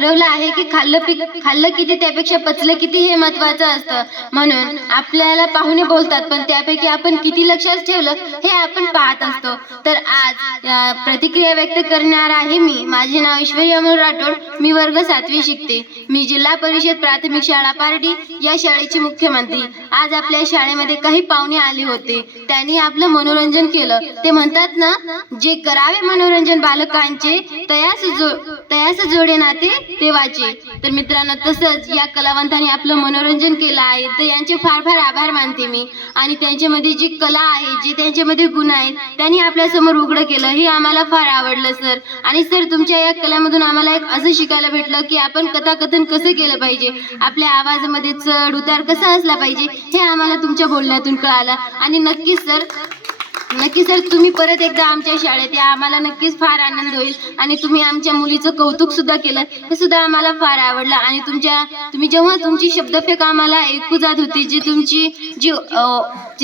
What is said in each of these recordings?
ठरवलं आहे की खाल्लं किती त्यापेक्षा पचलं किती हे महत्त्वाचं असतं. म्हणून आपल्याला पाहुणे बोलतात, पण त्यापैकी आपण किती लक्षात ठेवलं हे आपण पाहत असतो. तर आज प्रतिक्रिया व्यक्त करणार आहे मी. माझे नाव ईश्वरी अमोल राठोड. मी वर्ग 7वी शिकते. मी जिल्हा परिषद प्राथमिक शाळा पारडी या शाळेची मुख्यमंत्री. आज आपल्या शाळेमध्ये काही पाहुणे आले होते. त्यांनी आपलं मनोरंजन केलं. ते म्हणतात ना, जे करावे मनोरंजन बालकांचे तयास जोडे नाते देवाचे. तर मित्रांनो, तसंच या कलावंतांनी आपलं मनोरंजन केलं आहे, तर यांचे फार फार आभार मानते मी. आणि त्यांच्यामध्ये जी कला आहे, जे त्यांच्यामध्ये गुण आहेत, त्यांनी आपल्यासमोर उघडं केलं, हे आम्हाला फार आवडलं सर. आणि सर, तुमच्या या कलामधून आम्हाला एक असं शिकायला भेटलं की आपण कथाकथन कसं केलं पाहिजे, आपल्या आवाजामध्ये चढ उतार कसा असला पाहिजे, हे आम्हाला तुमच्या बोलण्यातून कळालं. आणि नक्कीच सर, तुम्ही परत एकदा आमच्या शाळेत या. आम्हाला नक्कीच फार आनंद होईल. आणि तुम्ही आमच्या मुलीचं कौतुक सुद्धा केलं, हे सुद्धा आम्हाला फार आवडलं. आणि तुम्ही जेव्हा तुमची शब्दफेक आम्हाला ऐकू जात होती, जी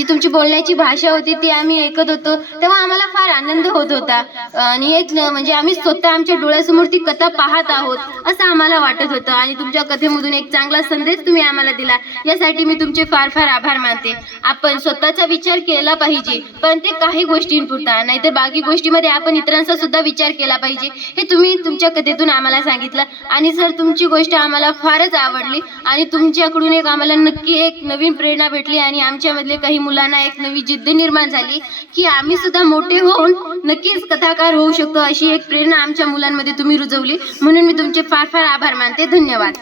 तुमची बोलण्याची भाषा होती ती आम्ही ऐकत होतो, तेव्हा आम्हाला फार आनंद होत होता. आणि एक म्हणजे आम्ही स्वतः आमच्या डोळ्यासमोर ती कथा पाहत आहोत असं आम्हाला वाटत होतं. आणि तुमच्या कथेमधून एक चांगला संदेश तुम्ही आम्हाला दिला, यासाठी मी तुमचे फार फार आभार मानते. आपण स्वतःचा विचार केला पाहिजे, पण ते काही गोष्टींपुरता, नाहीतर बाकी गोष्टीमध्ये आपण इतरांचा सुद्धा विचार केला पाहिजे, हे तुम्ही तुमच्या कथेतून आम्हाला सांगितलं. आणि सर, तुमची गोष्ट आम्हाला फारच आवडली. आणि तुमच्याकडून एक आम्हाला नक्की एक नवीन प्रेरणा भेटली. आणि आमच्यामधले काही मुलांना एक नवी जिद्द निर्माण झाली की आम्ही सुद्धा मोठे होऊन नक्कीच कथाकार होऊ शकतो, अशी एक प्रेरणा आमच्या मुलांमध्ये तुम्ही रुजवली. म्हणून मी तुमचे फार फार आभार मानते. धन्यवाद.